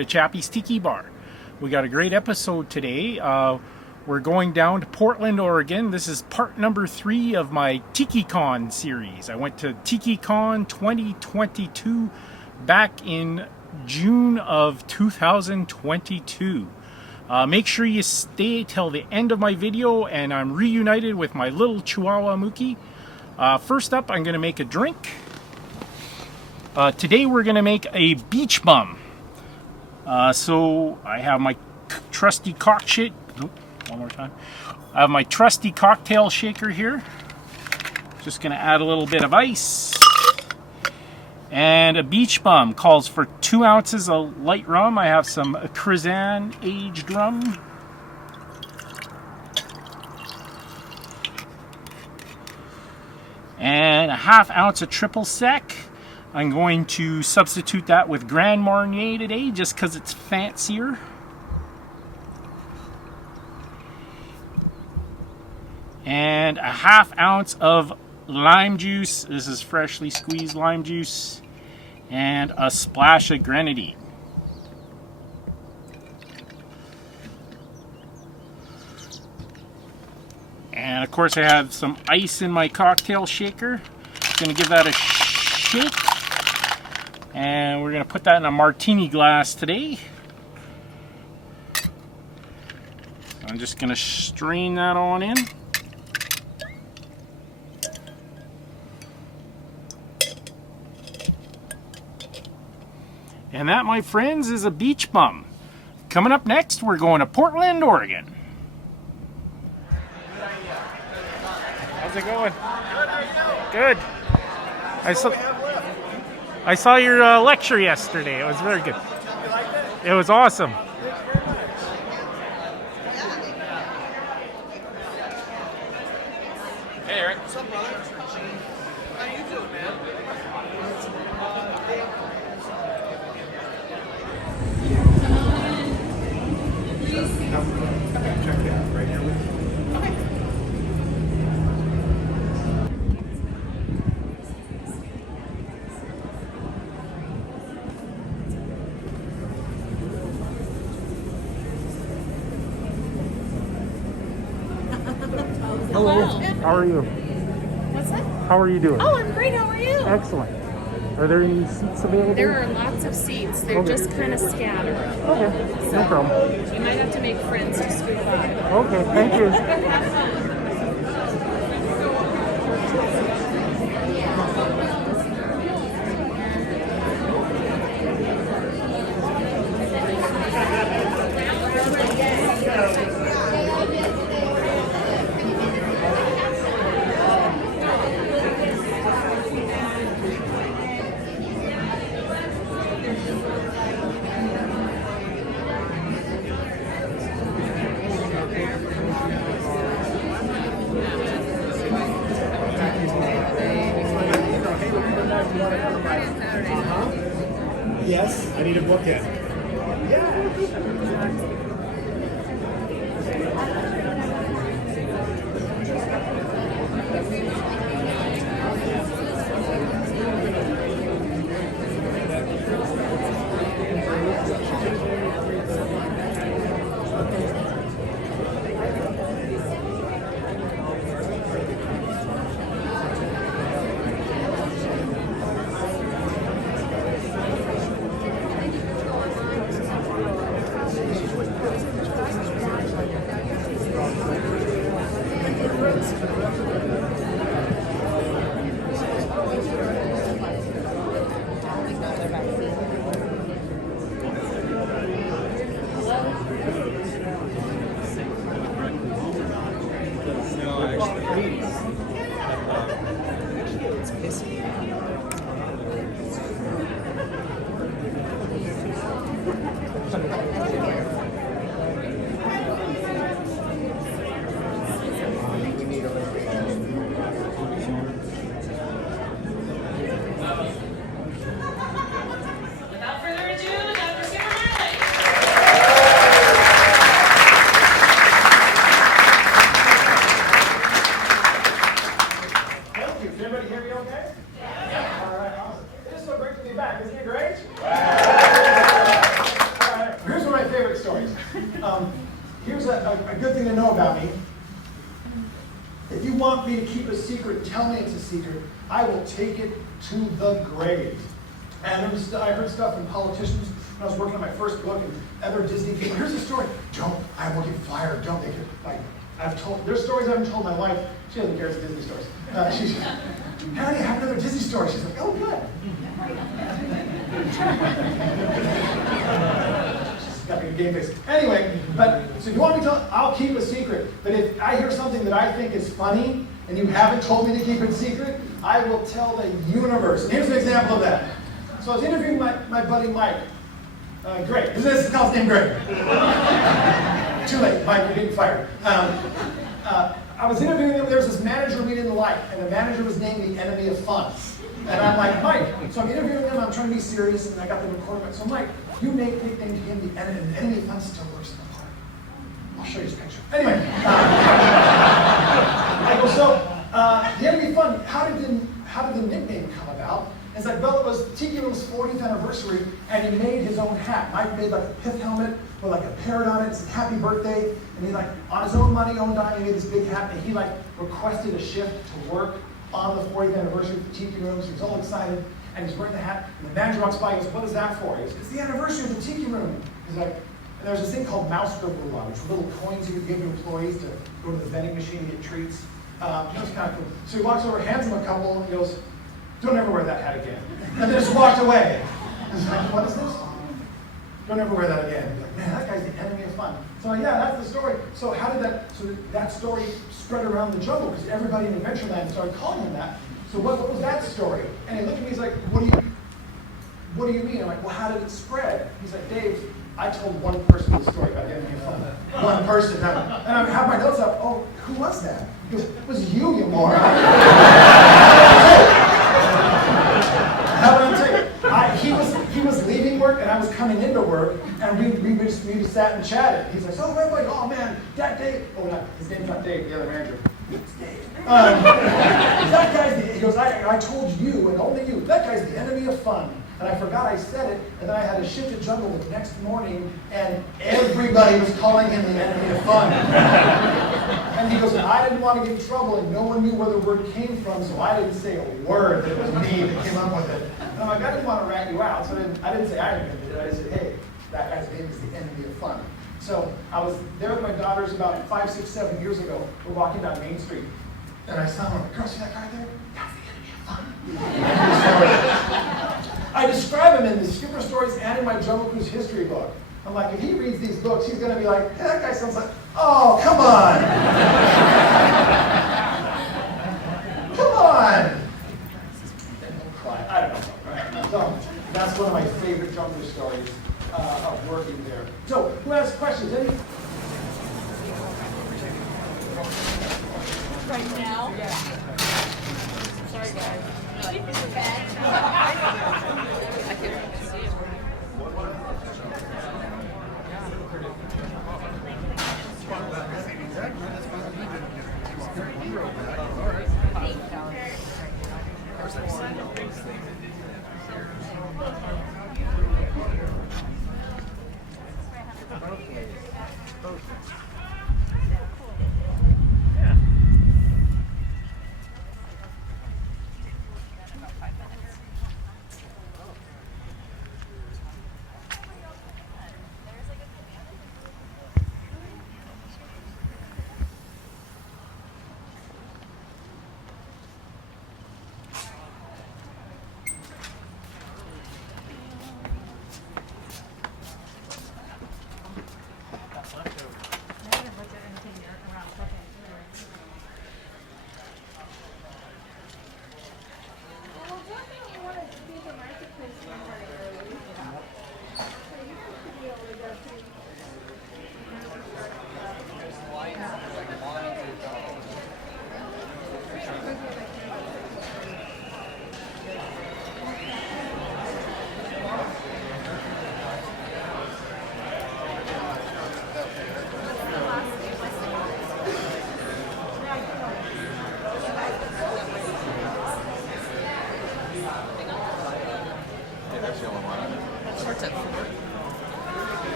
to Chappy's Tiki Bar. We got a great episode today. We're going down to Portland, Oregon. This is part number 3 of my Tiki Kon series. I went to Tiki Kon 2022 back in June of 2022. Make sure you stay till the end of my video, and I'm reunited with my little Chihuahua Mookie. First up, I'm going to make a drink. Today we're going to make a beach bum. So I have my trusty one more time. I have my trusty cocktail shaker here. Just going to add a little bit of ice. And a beach bum calls for 2 ounces of light rum. I have some Krizan aged rum. And a ½ ounce of triple sec. I'm going to substitute that with Grand Marnier today just because it's fancier. And a ½ ounce of lime juice. This is freshly squeezed lime juice. And a splash of grenadine. And of course I have some ice in my cocktail shaker. Gonna give that a shake. And we're gonna put that in a martini glass today. So I'm just gonna strain that on in. And that, my friends, is a beach bum. Coming up next, we're going to Portland, Oregon. How's it going? Good. I saw your lecture yesterday. It was very good. You liked it? It was awesome. Hey, Eric. What's up, brother? How you doing, man? Check it out right here with you. Hello. How are you? What's that? How are you doing? Oh, I'm great. How are you? Excellent. Are there any seats available? There are lots of seats. They're Okay. just kind of scattered. Okay, no problem. You might have to make friends to scoot by. Okay, thank you. Yes, I need a bookend. secret, tell me it's a secret. I will take it to the grave. And I heard stuff from politicians when I was working on my first book, and other Disney people. Here's a story. Don't, I will get fired. Don't make it. There's stories I haven't told my wife. She doesn't care, it's Disney stories. She's, Harry, I have another Disney story. She's like, oh, good. She's got a game face. Anyway, so you want me to tell, I'll keep a secret. But if I hear something that I think is funny, and you haven't told me to keep it secret, I will tell the universe. And here's an example of that. So I was interviewing my buddy Mike. Greg. This is his name, Greg. Too late, Mike, you're getting fired. I was interviewing him, there was this manager we didn't like, and the manager was named the enemy of fun. And I'm like, Mike, so I'm interviewing him, I'm trying to be serious, and I got the recording. So Mike, you nicknamed him the enemy of fun still works in the park. I'll show you his picture. Anyway, I go, so the enemy of fun, how did the nickname come about? It's like, well, it was Tiki Room's 40th anniversary, and he made his own hat. Mike made like a pith helmet with like a parrot on it. It's a happy birthday. And he on his own money, own dime, he made this big hat, and he requested a shift to work on the 40th anniversary of the Tiki Room. So he was all excited, and he's wearing the hat. And the manager walks by, he goes, what is that for? He goes, it's the anniversary of the Tiki Room. He's like, and there's this thing called mouse gravula, which were little coins you would give to employees to go to the vending machine and get treats. It was kind of cool. So he walks over, hands him a couple, and he goes, don't ever wear that hat again. And then just walked away. He's like, what is this? Don't ever wear that again. He's like, man, that guy's the enemy of fun. So yeah, that's the story. So how did that story spread around the jungle? Because everybody in Adventureland started calling him that. So what was that story? And he looked at me, he's like, what do you mean? I'm like, well, how did it spread? He's like, Dave, I told one person the story about the enemy of fun. One person. And I have my notes up. Oh, who was that? He goes, it was you moron. How about I tell you? He was leaving work and I was coming into work, and we just sat and chatted. He's like, oh, everybody, oh man, that Dave. Oh, no, his name's not Dave, the other manager. It's Dave. That guy's he goes, I told you and only you, that guy's the enemy of fun. And I forgot I said it, and then I had a shift to jungle the next morning, and everybody was calling him the enemy of fun. And he goes, I didn't want to get in trouble, and no one knew where the word came from, so I didn't say a word that it was me that came up with it. And I'm like, I didn't want to rat you out, so I didn't say I invented it. I said, hey, that guy's name is the enemy of fun. So I was there with my daughters about 5, 6, 7 years ago. We're walking down Main Street, and I saw him. Girl, see that guy there? That's the enemy of fun. I describe him in the Skipper Stories and in my Jungle Cruise history book. I'm like, if he reads these books, he's going to be like, hey, that guy sounds like, oh, come on. Come on. I don't know. So that's one of my favorite Jungle Stories of working there. So who has questions? Any? Right now? Yeah. Sorry, guys. I couldn't see it.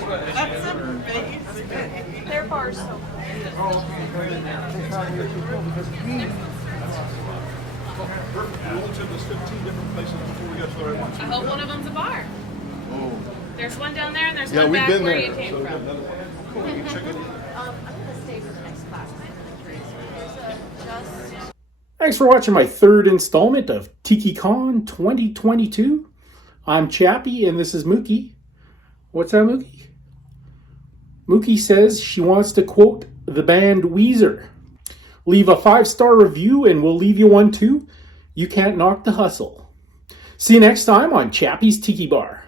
That's amazing. Their bar's so cool. Perfect. We only took us 15 different places before we got to the right one. I hope one of them's a bar. Oh. There's one down there and there's Yeah, one we've back been where there. you came So we've got from. another one. Cool. We can check it. I'm gonna stay for the next class. There's just Thanks for watching my third installment of Tiki Kon 2022. I'm Chappy and this is Mookie. What's that, Mookie? Mookie says she wants to quote the band Weezer. Leave a 5-star review and we'll leave you one too. You can't knock the hustle. See you next time on Chappy's Tiki Bar.